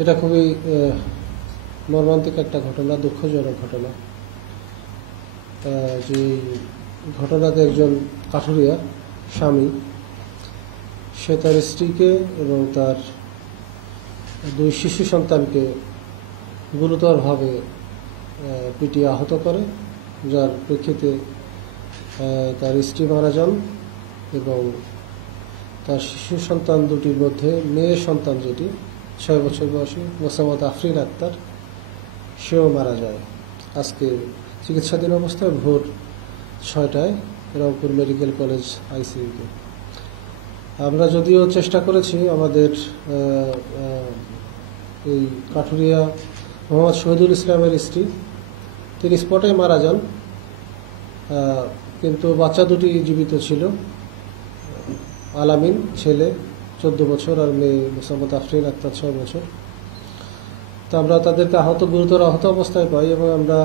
এটা খুবই মর্মান্তিক একটা ঘটনা, দুঃখজনক ঘটনা। যে ঘটনাতে একজন কাঠুরিয়া স্বামী, সে তার স্ত্রীকে এবং তার দুই শিশু সন্তানকে গুরুতরভাবে পিটিয়ে আহত করে, যার প্রেক্ষিতে তার স্ত্রী মারা যান এবং তার শিশু সন্তান দুটির মধ্যে মেয়ে সন্তান যেটি 6 বছর বয়সী মোসাম্মদ আফরিন আক্তার, সেও মারা যায় আজকে চিকিৎসাধীন অবস্থায় ভোর 6টায় রংপুর মেডিকেল কলেজ আইসিইউতে। আমরা যদিও চেষ্টা করেছি, আমাদের এই কাঠুরিয়া মোহাম্মদ শহীদুল ইসলামের স্ত্রী, তিনি স্পটেই মারা যান, কিন্তু বাচ্চা দুটি জীবিত ছিল। আলামিন ছেলে 14 বছর আর মেয়ে মোসাম্মদ আফরিন আক্তার 6 বছর। তো আমরা তাদেরকে গুরুতর আহত অবস্থায় পাই এবং আমরা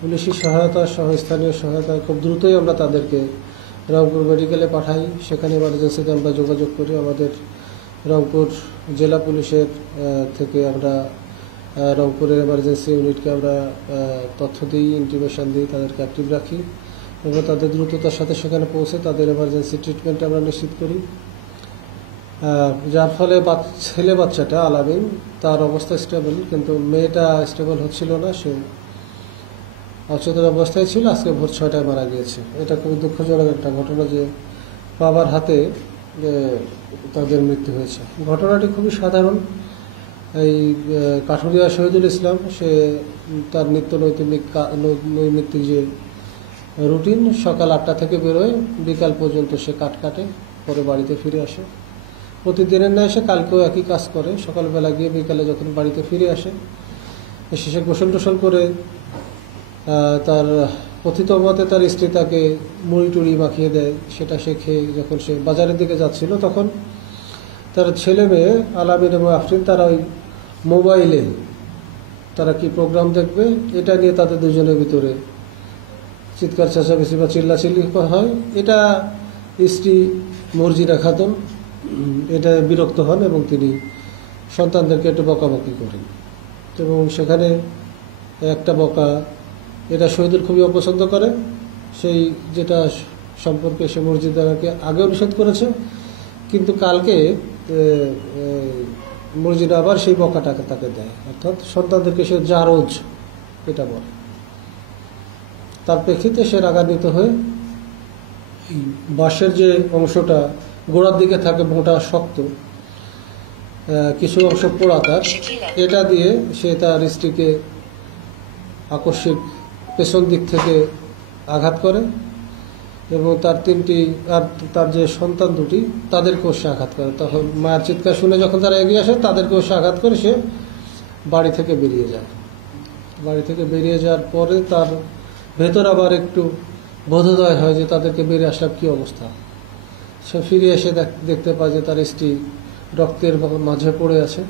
পুলিশি সহায়তা সহ স্থানীয় সহায়তায় খুব দ্রুতই আমরা তাদেরকে রংপুর মেডিকেলে পাঠাই। সেখানে এমার্জেন্সিতে আমরা যোগাযোগ করি। আমাদের রংপুর জেলা পুলিশের থেকে আমরা রংপুরের এমার্জেন্সি ইউনিটকে আমরা তথ্য দিই, ইন্টিমেশন দিই, তাদেরকে অ্যাক্টিভ রাখি এবং তাদের দ্রুততার সাথে সেখানে পৌঁছে তাদের এমার্জেন্সি ট্রিটমেন্ট আমরা নিশ্চিত করি, যার ফলে ছেলে বাচ্চাটা আলামিন তার অবস্থা স্টেবল, কিন্তু মেয়েটা স্টেবল হচ্ছিল না, সে অচেতন অবস্থায় ছিল। আজকে ভোর 6টায় মারা গিয়েছে। এটা খুবই দুঃখজনক একটা ঘটনা যে বাবার হাতে তাদের মৃত্যু হয়েছে। ঘটনাটি খুবই সাধারণ। এই কাঠুরিয়া শহীদুল ইসলাম, সে তার নিত্য নৈমিত্তিক যে রুটিন, সকাল 8টা থেকে বেরোয়, বিকাল পর্যন্ত সে কাটে, পরে বাড়িতে ফিরে আসে। প্রতিদিনের ন্যায় সে কালকেও একই কাজ করে। সকালবেলা গিয়ে বিকালে যখন বাড়িতে ফিরে আসে, সে গোসল টোসল করে তার কথিত মতে তার স্ত্রী তাকে মুড়ি টুড়ি মাখিয়ে দেয়, সেটা সে খেয়ে যখন সে বাজারের দিকে যাচ্ছিল, তখন তার ছেলে মেয়ে আলামিন এবং আফরিন তারা ওই মোবাইলে তারা কি প্রোগ্রাম দেখবে এটা নিয়ে তাদের দুজনের ভিতরে চিৎকার চেঁচামেচি বা চিল্লাচিল্লি হয়। এটা স্ত্রী মর্জিনা খাতুন এটা বিরক্ত হন এবং তিনি সন্তানদেরকে একটু বকাবকি করেন এবং সেখানে একটা বকা এটা শহীদুল খুবই অপছন্দ করে। সেই যেটা সম্পর্কে সে মর্জিনাকে আগেও নিষেধ করেছে, কিন্তু কালকে মর্জিনা আবার সেই বকাটাকে তাকে দেয়, অর্থাৎ সন্তানদেরকে সে জারজ এটা বলে। তার প্রেক্ষিতে সে রাগান্বিত হয়ে বাঁশের যে অংশটা গোড়ার দিকে থাকে মোটা শক্ত, কিছু অংশ পোড়া তার, এটা দিয়ে সে তার স্ত্রীকে আকস্মিক পেছন দিক থেকে আঘাত করে এবং তার যে সন্তান দুটি তাদেরকেও সে আঘাত করে। তখন মায়ের চিৎকার শুনে যখন তারা এগিয়ে আসে, তাদেরকেও সে আঘাত করে সে বাড়ি থেকে বেরিয়ে যায়। বাড়ি থেকে বেরিয়ে যাওয়ার পরে তার ভেতর আবার একটু বোধোদয় হয় যে তাদেরকে বেরিয়ে আসার কী অবস্থা। সে ফিরে এসে দেখতে পায় যে তার স্ত্রী রক্তের মাঝে পড়ে আছে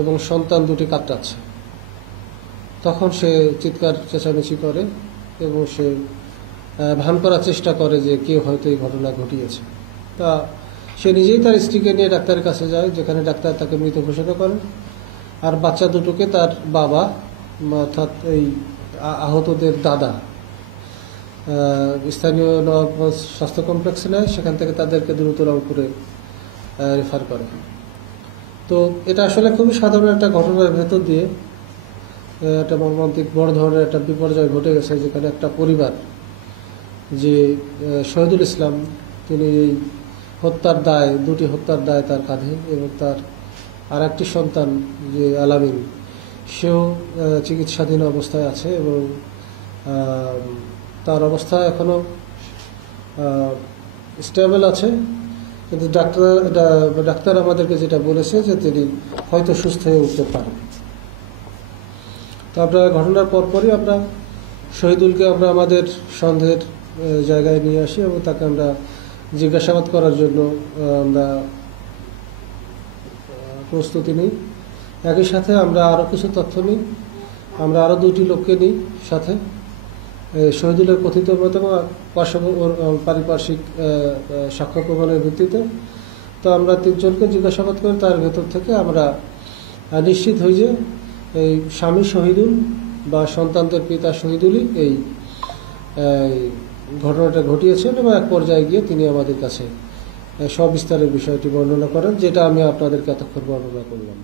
এবং সন্তান দুটি কাতরাচ্ছে। তখন সে চিৎকার চেঁচামেচি করে এবং সে ভান করার চেষ্টা করে যে কেউ হয়তো এই ঘটনা ঘটিয়েছে। তা সে নিজেই তার স্ত্রীকে নিয়ে ডাক্তারের কাছে যায়, যেখানে ডাক্তার তাকে মৃত ঘোষণা করেন। আর বাচ্চা দুটোকে তার বাবা, অর্থাৎ এই আহতদের দাদা, স্থানীয় নবাবগঞ্জ স্বাস্থ্য কমপ্লেক্সে নেয়, সেখান থেকে তাদেরকে দ্রুত রংপুরে রেফার করে। তো এটা আসলে খুবই সাধারণ একটা ঘটনার ভেতর দিয়ে একটা মর্মান্তিক বড় ধরনের একটা বিপর্যয় ঘটে গেছে, যেখানে একটা পরিবার, যে শহীদুল ইসলাম, তিনি এই দুটি হত্যার দায় তার কাঁধে এবং তার আর একটি সন্তান যে আলামিন, সেও চিকিৎসাধীন অবস্থায় আছে এবং তার অবস্থা এখনো স্টেবল আছে, কিন্তু ডাক্তার আমাদেরকে যেটা বলেছে যে তিনি হয়তো সুস্থ হয়ে উঠতে পারেন। তো আমরা ঘটনার পরপরই আমরা শহীদুলকে আমরা আমাদের সন্দেহের জায়গায় নিয়ে আসি এবং তাকে আমরা জিজ্ঞাসাবাদ করার জন্য আমরা প্রস্তুতি নিই। একই সাথে আমরা আরও কিছু তথ্য নিই। আমরা আরও 2টি লোককে নিই সাথে, শহীদুলের কথিত মত এবং পারিপার্শ্বিক সাক্ষ্য প্রমাণের ভিত্তিতে। তো আমরা 3 জনকে জিজ্ঞাসাবাদ করি, তার ভেতর থেকে আমরা নিশ্চিত হই যে এই স্বামী শহীদুল বা সন্তানদের পিতা শহীদুলই এই ঘটনাটা ঘটিয়েছেন, এবং এক পর্যায়ে গিয়ে তিনি আমাদের কাছে সবিস্তারে বিষয়টি বর্ণনা করেন, যেটা আমি আপনাদেরকে এতক্ষণ বর্ণনা করলাম।